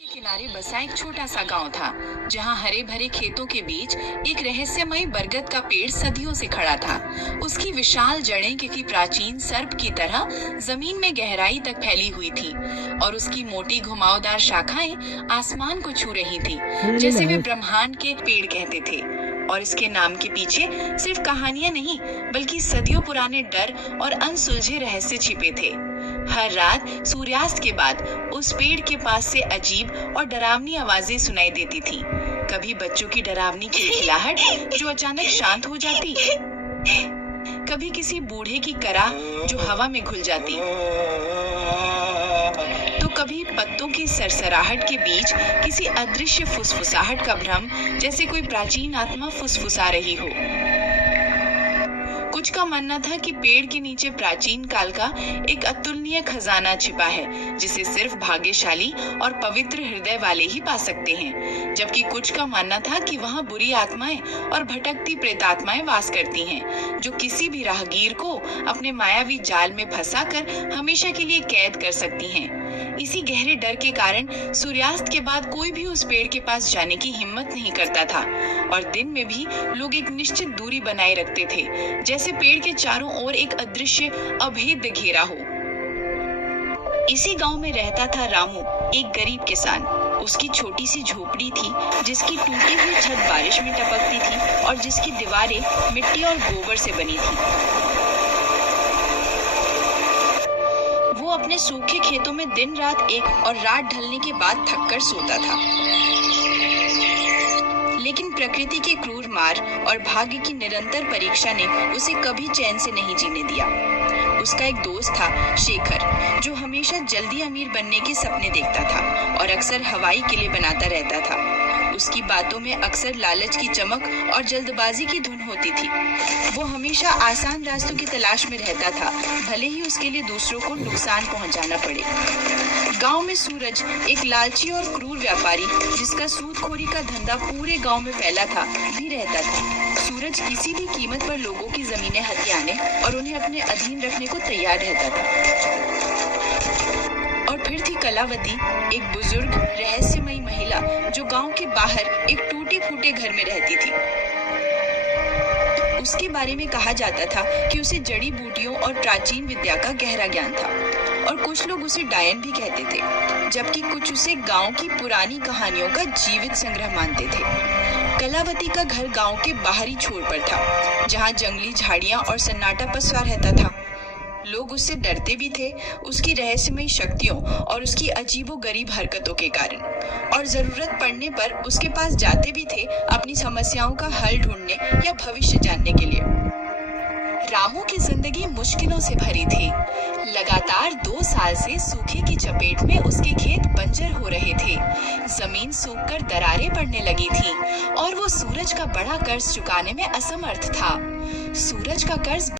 के किनारे बसा एक छोटा सा गांव था, जहां हरे भरे खेतों के बीच एक रहस्यमय बरगद का पेड़ सदियों से खड़ा था। उसकी विशाल जड़ें किसी प्राचीन सर्प की तरह जमीन में गहराई तक फैली हुई थी और उसकी मोटी घुमावदार शाखाएं आसमान को छू रही थी, जैसे वे ब्रह्मांड के पेड़ कहते थे। और इसके नाम के पीछे सिर्फ कहानियां नहीं, बल्कि सदियों पुराने डर और अनसुलझे रहस्य छिपे थे। हर रात सूर्यास्त के बाद उस पेड़ के पास से अजीब और डरावनी आवाजें सुनाई देती थीं। कभी बच्चों की डरावनी खिलखिलाहट जो अचानक शांत हो जाती, कभी किसी बूढ़े की कराह जो हवा में घुल जाती, तो कभी पत्तों की सरसराहट के बीच किसी अदृश्य फुसफुसाहट का भ्रम, जैसे कोई प्राचीन आत्मा फुसफुसा रही हो। कुछ का मानना था कि पेड़ के नीचे प्राचीन काल का एक अतुलनीय खजाना छिपा है, जिसे सिर्फ भाग्यशाली और पवित्र हृदय वाले ही पा सकते हैं। जबकि कुछ का मानना था कि वहां बुरी आत्माएं और भटकती प्रेतात्माएं वास करती हैं, जो किसी भी राहगीर को अपने मायावी जाल में फंसाकर हमेशा के लिए कैद कर सकती हैं। इसी गहरे डर के कारण सूर्यास्त के बाद कोई भी उस पेड़ के पास जाने की हिम्मत नहीं करता था, और दिन में भी लोग एक निश्चित दूरी बनाए रखते थे, जैसे पेड़ के चारों ओर एक अदृश्य अभेद्य घेरा हो। इसी गांव में रहता था रामू, एक गरीब किसान। उसकी छोटी सी झोपड़ी थी, जिसकी टूटी हुई छत बारिश में टपकती थी और जिसकी दीवारें मिट्टी और गोबर से बनी थी। वो अपने सूखे खेतों में दिन रात एक और रात ढलने के बाद थककर सोता था। लेकिन प्रकृति के क्रूर मार और भाग्य की निरंतर परीक्षा ने उसे कभी चैन से नहीं जीने दिया। उसका एक दोस्त था, शेखर, जो हमेशा जल्दी अमीर बनने के सपने देखता था और अक्सर हवाई किले बनाता रहता था। उसकी बातों में अक्सर लालच की चमक और जल्दबाजी की धुन होती थी। वो हमेशा आसान रास्तों की तलाश में रहता था, भले ही उसके लिए दूसरों को नुकसान पहुंचाना पड़े। गांव में सूरज, एक लालची और क्रूर व्यापारी जिसका सूदखोरी का धंधा पूरे गांव में फैला था, भी रहता था। सूरज किसी भी कीमत पर लोगों की जमीनें हथियाने और उन्हें अपने अधीन रखने को तैयार रहता था। और फिर थी कलावती, एक बुजुर्ग रहस्यमयी महिला जो गांव के बाहर एक टूटे फूटे घर में रहती थी। उसके बारे में कहा जाता था कि उसे जड़ी बूटियों और प्राचीन विद्या का गहरा ज्ञान था, और कुछ लोग उसे डायन भी कहते थे, जबकि कुछ उसे गांव की पुरानी कहानियों का जीवित संग्रह मानते थे। कलावती का घर गांव के बाहरी छोर पर था, जहां जंगली झाड़ियां और सन्नाटा पसरा रहता था। लोग उससे डरते भी थे, उसकी रहस्यमयी शक्तियों और उसकी अजीबोगरीब हरकतों के कारण, और जरूरत पड़ने पर उसके पास जाते भी थे अपनी समस्याओं का हल ढूंढने या भविष्य जानने के लिए। रामू की जिंदगी मुश्किलों से भरी थी। लगातार 2 साल से सूखे की चपेट में उसके खेत बंजर हो रहे थे, जमीन सूखकर दरारें पड़ने लगी थी, और वो सूरज का बड़ा कर्ज चुकाने में असमर्थ था। सूरज का कर्ज